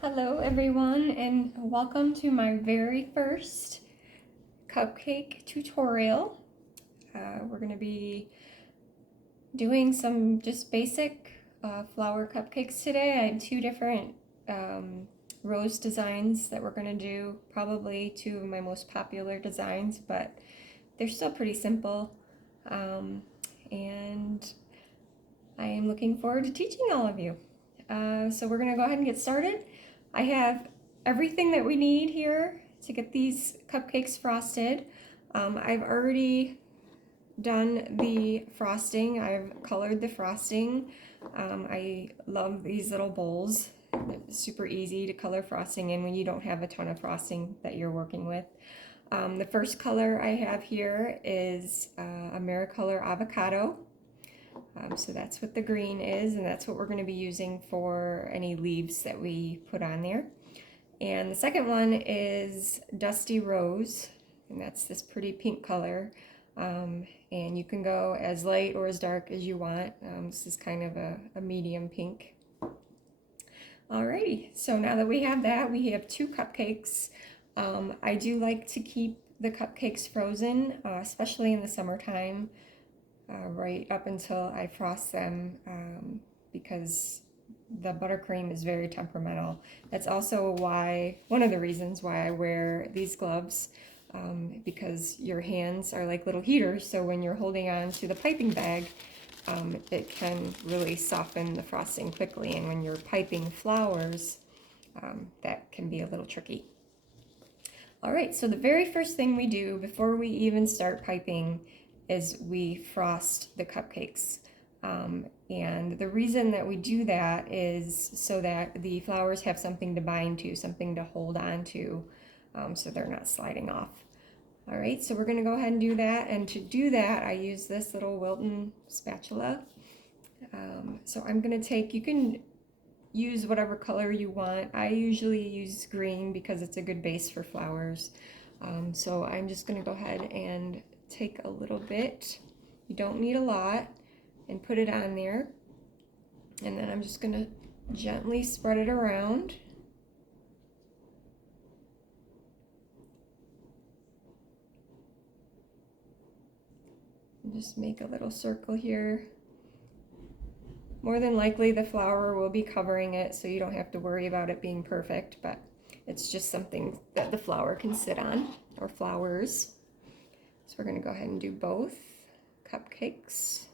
Hello everyone and welcome to my very first cupcake tutorial. We're going to be doing some just basic flour cupcakes today. I have two different rose designs that we're going to do, probably two of my most popular designs, but they're still pretty simple. And I am looking forward to teaching all of you. So we're going to go ahead and get started. I have everything that we need here to get these cupcakes frosted. I've already done the frosting. I've colored the frosting. I love these little bowls. It's super easy to color frosting in when you don't have a ton of frosting that you're working with. The first color I have here is AmeriColor Avocado. So that's what the green is, and that's what we're going to be using for any leaves that we put on there. And the second one is Dusty Rose, and that's this pretty pink color. And you can go as light or as dark as you want. This is kind of a medium pink. Alrighty, so now that we have that, we have two cupcakes. I do like to keep the cupcakes frozen, especially in the summertime. Right up until I frost them, because the buttercream is very temperamental. That's also one of the reasons why I wear these gloves, because your hands are like little heaters, so when you're holding on to the piping bag, it can really soften the frosting quickly, and when you're piping flowers, that can be a little tricky. Alright, so the very first thing we do before we even start piping is we frost the cupcakes. And the reason that we do that is so that the flowers have something to bind to, something to hold on to, so they're not sliding off. All right, so we're gonna go ahead and do that. And to do that, I use this little Wilton spatula. So I'm gonna take, you can use whatever color you want. I usually use green because it's a good base for flowers. So I'm just gonna go ahead and take a little bit, you don't need a lot, and put it on there. And then I'm just gonna gently spread it around. And just make a little circle here. More than likely the flower will be covering it, so you don't have to worry about it being perfect, but it's just something that the flower can sit on, or flowers. So we're going to go ahead and do both cupcakes.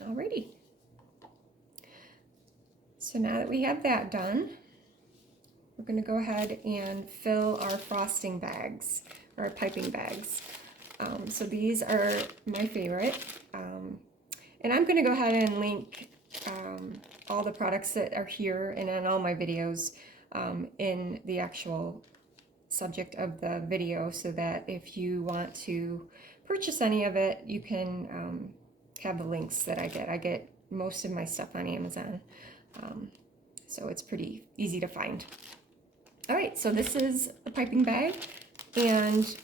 Alrighty. So now that we have that done, we're going to go ahead and fill our frosting bags, or piping bags. So these are my favorite. And I'm going to go ahead and link all the products that are here and on all my videos in the actual subject of the video, so that if you want to purchase any of it, you can have the links that I get. I get most of my stuff on Amazon, so it's pretty easy to find. All right, so this is a piping bag, and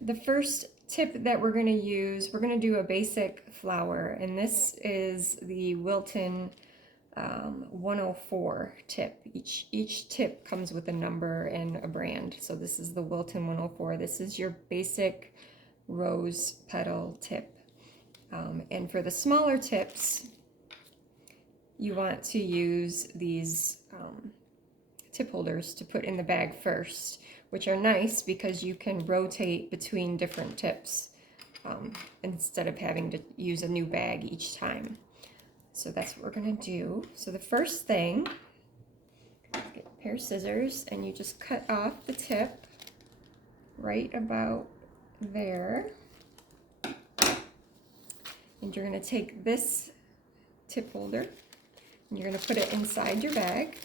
the first tip that we're going to use, we're going to do a basic flower, and this is the Wilton 104 tip. Each tip comes with a number and a brand. So this is the Wilton 104. This is your basic rose petal tip. And for the smaller tips, you want to use these tip holders to put in the bag first, which are nice because you can rotate between different tips instead of having to use a new bag each time. So that's what we're going to do. So the first thing, get a pair of scissors, and you just cut off the tip right about there. And you're going to take this tip holder and you're going to put it inside your bag.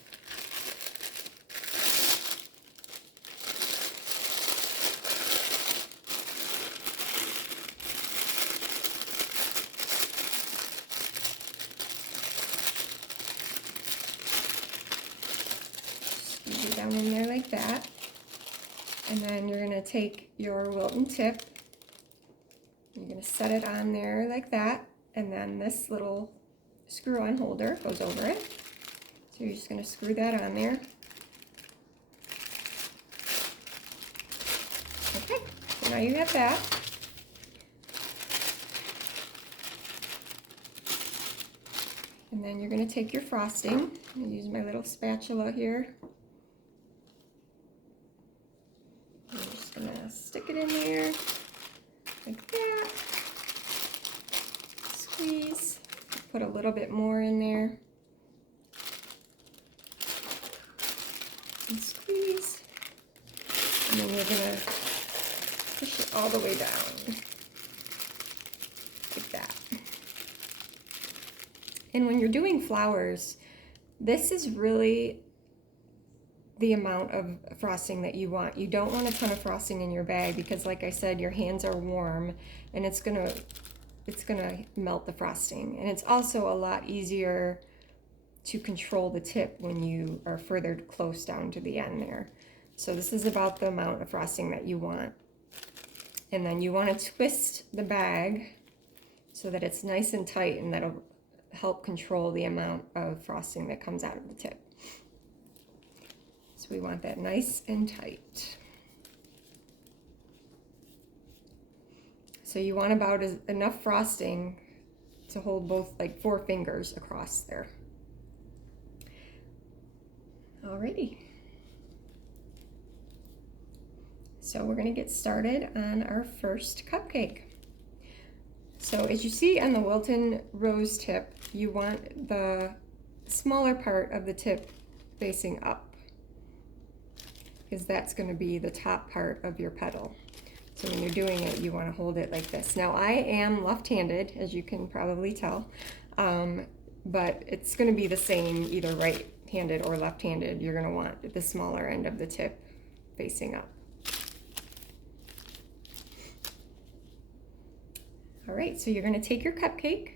Squeeze it down in there like that. And then you're going to take your Wilton tip, you're going to set it on there like that, and then this little screw-on holder goes over it. So you're just going to screw that on there. Okay, so now you have that. And then you're going to take your frosting. I'm going to use my little spatula here. I'm just going to stick it in there like that. Squeeze. Put a little bit more in there. And squeeze. And then you're going to push it all the way down. Like that. And when you're doing flowers, this is really the amount of frosting that you want. You don't want a ton of frosting in your bag because, like I said, your hands are warm and it's gonna melt the frosting. And it's also a lot easier to control the tip when you are further close down to the end there. So this is about the amount of frosting that you want. And then you want to twist the bag so that it's nice and tight, and that'll help control the amount of frosting that comes out of the tip. So we want that nice and tight. So you want about enough frosting to hold both, like 4 fingers across there. Alrighty. So we're going to get started on our first cupcake. So as you see on the Wilton rose tip, you want the smaller part of the tip facing up, because that's going to be the top part of your petal. So when you're doing it, you want to hold it like this. Now I am left-handed, as you can probably tell, but it's going to be the same either right-handed or left-handed. You're going to want the smaller end of the tip facing up. All right, so you're going to take your cupcake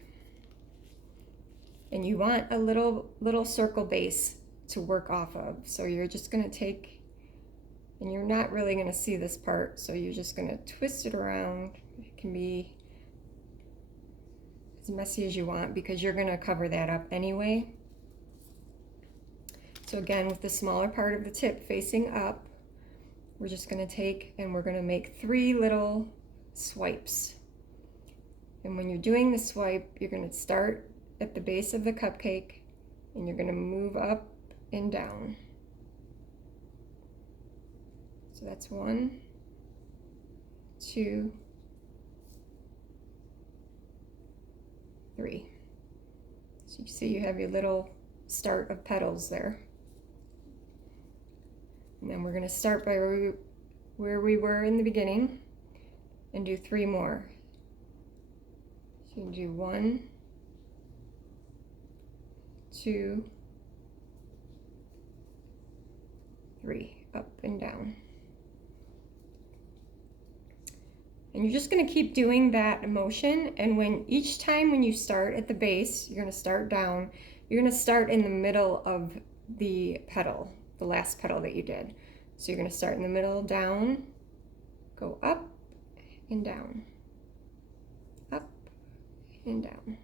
and you want a little circle base to work off of. So you're just going to take, and you're not really going to see this part, so you're just going to twist it around. It can be as messy as you want because you're going to cover that up anyway. So again, with the smaller part of the tip facing up, we're just going to take and we're going to make 3 little swipes. And when you're doing the swipe, you're going to start at the base of the cupcake and you're going to move up and down. So that's 1, 2, 3. So you see you have your little start of petals there. And then we're going to start by where we were in the beginning and do 3 more. So you can do 1, 2, 3, up and down. And you're just going to keep doing that motion, and each time when you start at the base, you're going to start down, you're going to start in the middle of the petal, the last petal that you did. So you're going to start in the middle, down, go up and down, up and down,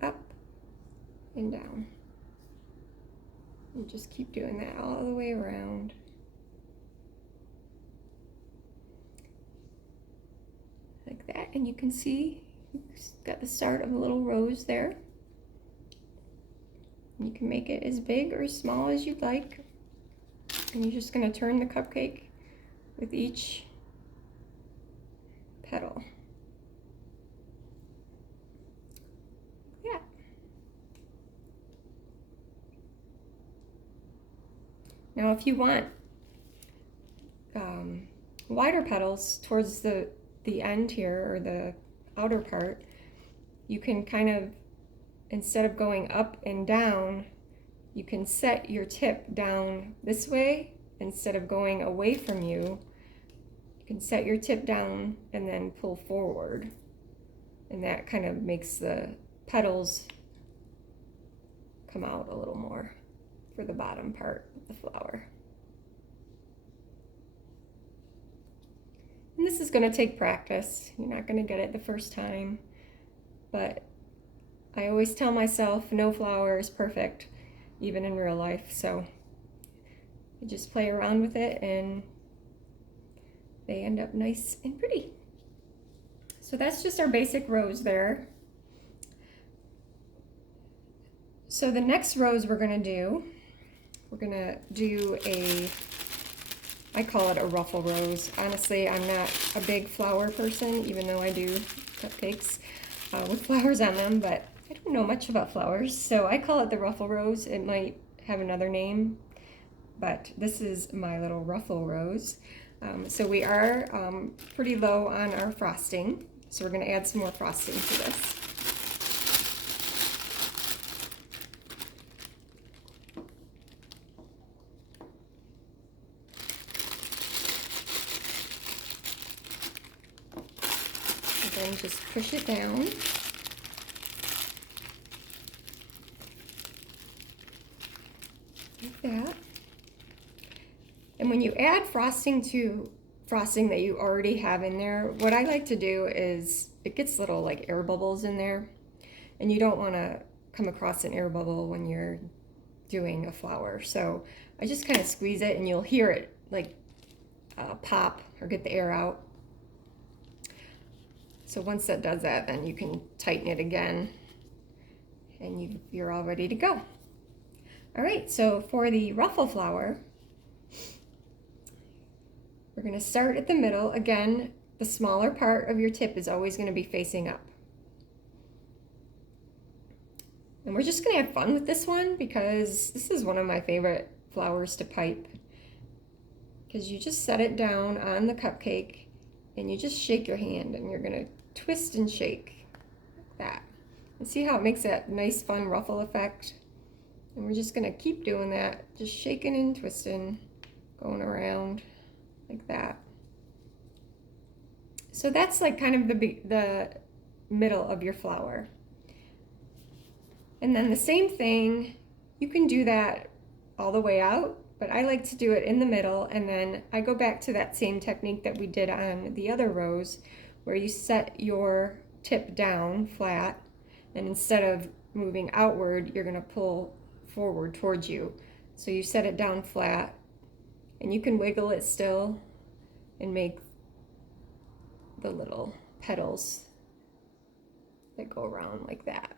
up and down. And just keep doing that all the way around. Like that, and you can see you've got the start of a little rose there. You can make it as big or as small as you'd like. And you're just going to turn the cupcake with each petal. Yeah. Now if you want wider petals towards the end here, or the outer part, you can kind of, instead of going up and down, you can set your tip down this way. Instead of going away from you, you can set your tip down and then pull forward. And that kind of makes the petals come out a little more for the bottom part of the flower. this is going to take practice. You're not going to get it the first time, but I always tell myself no flower is perfect, even in real life. So I just play around with it and they end up nice and pretty. So that's just our basic rose there. So the next rose we're gonna do a, I call it a ruffle rose. Honestly, I'm not a big flower person, even though I do cupcakes with flowers on them, but I don't know much about flowers, so I call it the ruffle rose. It might have another name, but this is my little ruffle rose. So we are pretty low on our frosting, so we're going to add some more frosting to this. And then just push it down. Like that. And when you add frosting to frosting that you already have in there, what I like to do is it gets little like air bubbles in there, and you don't want to come across an air bubble when you're doing a flower. So I just kind of squeeze it and you'll hear it like pop or get the air out. So once that does that, then you can tighten it again and you're all ready to go. All right, so for the ruffle flower, we're going to start at the middle. Again, the smaller part of your tip is always going to be facing up. And we're just going to have fun with this one because this is one of my favorite flowers to pipe. Because you just set it down on the cupcake and you just shake your hand and you're going to twist and shake like that. And see how it makes that nice fun ruffle effect? And we're just going to keep doing that, just shaking and twisting, going around like that. So that's like kind of the middle of your flower. And then the same thing, you can do that all the way out, but I like to do it in the middle, and then I go back to that same technique that we did on the other rose, where you set your tip down flat, and instead of moving outward, you're going to pull forward towards you. So you set it down flat, and you can wiggle it still and make the little petals that go around like that.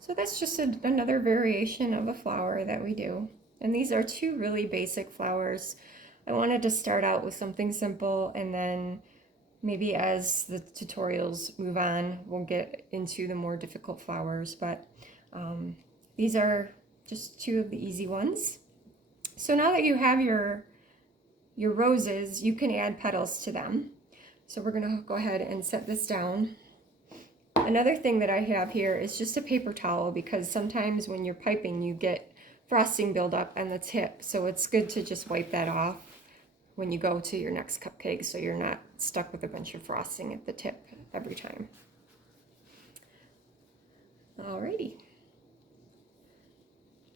So that's just another variation of a flower that we do. And these are two really basic flowers. I wanted to start out with something simple, and then maybe as the tutorials move on, we'll get into the more difficult flowers. But these are just two of the easy ones. So now that you have your roses, you can add petals to them. So we're gonna go ahead and set this down. Another thing that I have here is just a paper towel, because sometimes when you're piping you get frosting buildup on the tip, so it's good to just wipe that off when you go to your next cupcake so you're not stuck with a bunch of frosting at the tip every time. Alrighty.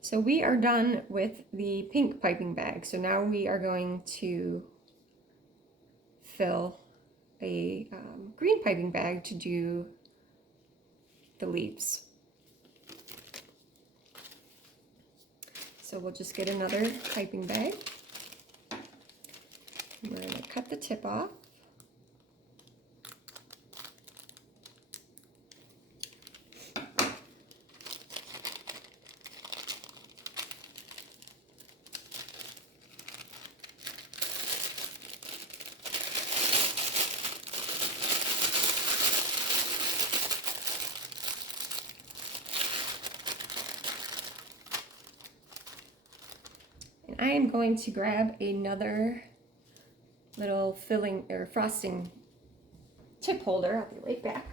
So we are done with the pink piping bag, so now we are going to fill a green piping bag to do the leaves. So we'll just get another piping bag. We're going to cut the tip off. I am going to grab another little filling or frosting tip holder. I'll be right back.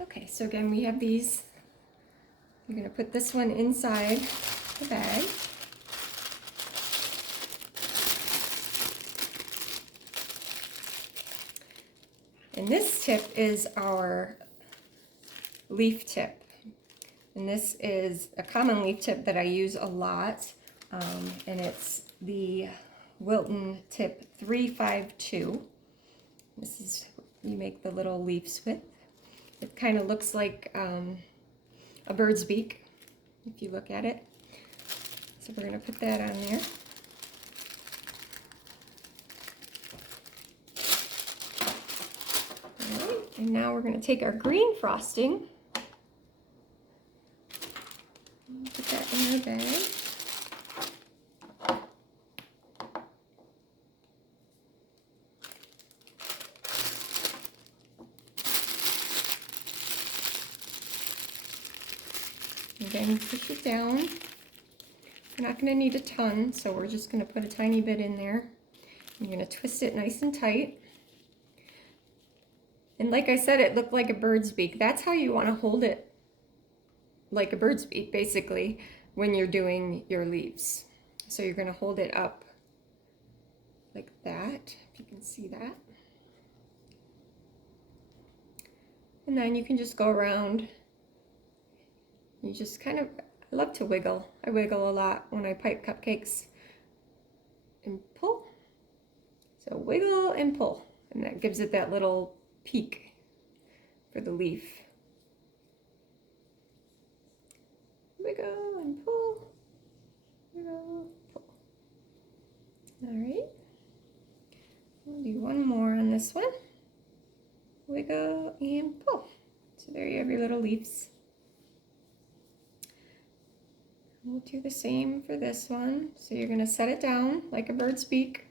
Okay. so again, we have these. You're going to put this one inside the bag. And this tip is our leaf tip. And this is a common leaf tip that I use a lot. And it's the Wilton tip 352. This is, you make the little leaves with. It kind of looks like a bird's beak, if you look at it. So we're going to put that on there. All right, and now we're going to take our green frosting, put that in our bag. Again, push it down. You're not going to need a ton, so we're just going to put a tiny bit in there. You're going to twist it nice and tight. And like I said, it looked like a bird's beak. That's how you want to hold it, like a bird's beak, basically, when you're doing your leaves. So you're going to hold it up like that, if you can see that. And then you can just go around. You just kind of, I love to wiggle. I wiggle a lot when I pipe cupcakes. And pull. So wiggle and pull. And that gives it that little peak for the leaf. Wiggle and pull. Wiggle, pull. All right. We'll do one more on this one. Wiggle and pull. So there you have your little leaves. We'll do the same for this one. So you're going to set it down like a bird's beak.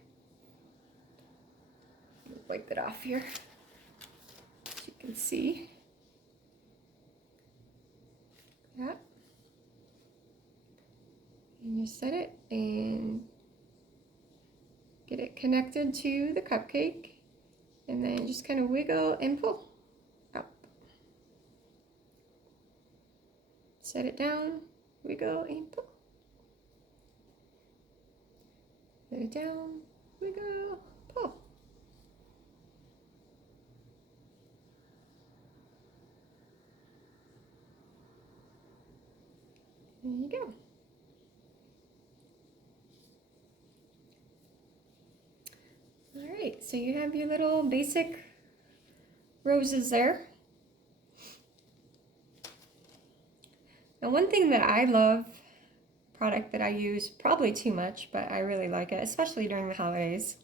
Wipe it off here, as you can see. That. And you set it and get it connected to the cupcake. And then just kind of wiggle and pull up. Set it down. Wiggle and pull. Let it down, wiggle, pull. There you go. All right, so you have your little basic roses there. Now, one thing that I love, product that I use probably too much, but I really like it, especially during the holidays.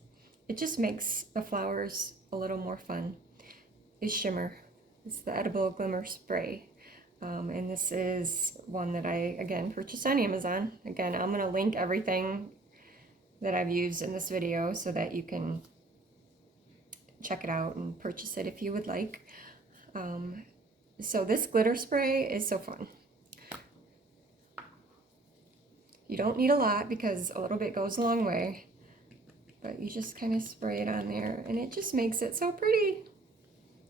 It just makes the flowers a little more fun. Is Shimmer. It's the Edible Glimmer Spray. And this is one that I, again, purchased on Amazon. Again, I'm going to link everything that I've used in this video so that you can check it out and purchase it if you would like. So this glitter spray is so fun. You don't need a lot because a little bit goes a long way, but you just kind of spray it on there and it just makes it so pretty.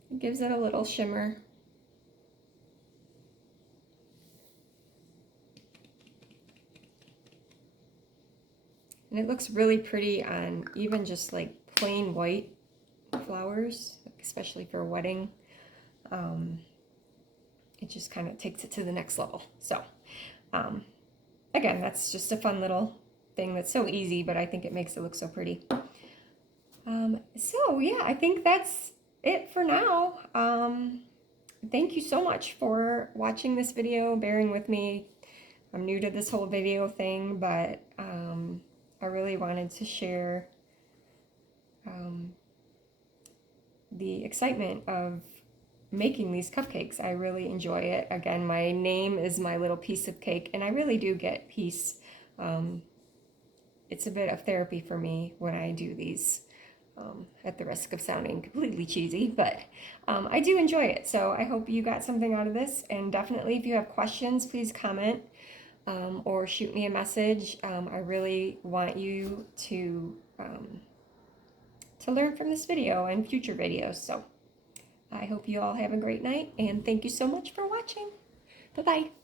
It gives it a little shimmer. And it looks really pretty on even just like plain white flowers, especially for a wedding. It just kind of takes it to the next level. So, again, that's just a fun little thing that's so easy, but I think it makes it look so pretty. So yeah, I think that's it for now. Thank you so much for watching this video, bearing with me. I'm new to this whole video thing, but I really wanted to share the excitement of making these cupcakes. I really enjoy it. Again, my name is my little piece of cake, and I really do get peace. It's a bit of therapy for me when I do these, at the risk of sounding completely cheesy, but I do enjoy it. So I hope you got something out of this, and definitely if you have questions, please comment or shoot me a message. I really want you to learn from this video and future videos. So I hope you all have a great night, and thank you so much for watching. Bye-bye.